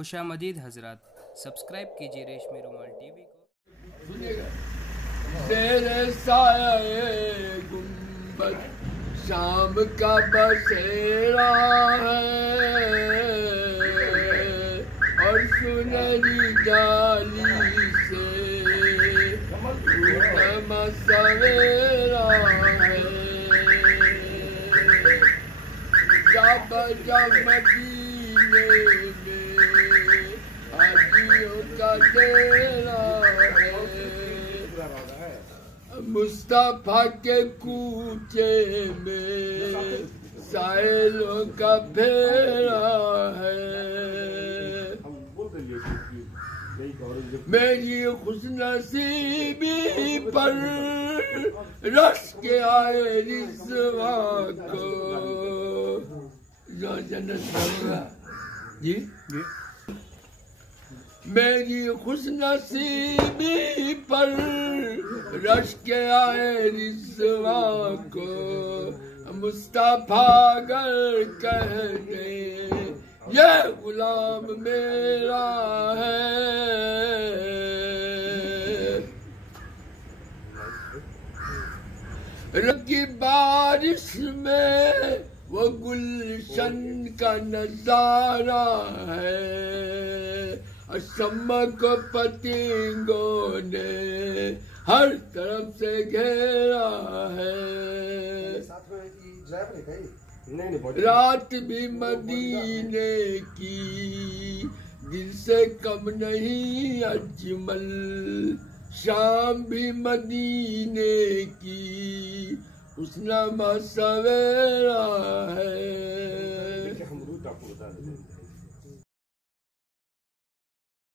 खुशामदीद हजरात, सब्सक्राइब कीजिए रेशमी रुमाल टीवी को। तेरे साए गुंबद शाम का बसेरा है और सुनहरी जाली से नमा सवेरा है। जब जब मदीने में हाजियों का डेरा है, मुस्तफा के कूचे में साहिलों का फेरा है। मेरी खुशनसीबी पर रश के आए रिज़वा को जो जन्नत होगा जी। मेरी खुशनसीबी पर रश के आए रिज़वा को मुस्तफा अगर कह दे ये गुलाम मेरा है। रंग की बारिश में वो गुलशन का नजारा है, चमक पतंगों ने हर तरफ से घेरा है। रात भी मदीने की दिन से कम नहीं अजमल, शाम भी मदीने की हुस्न सवेरा है।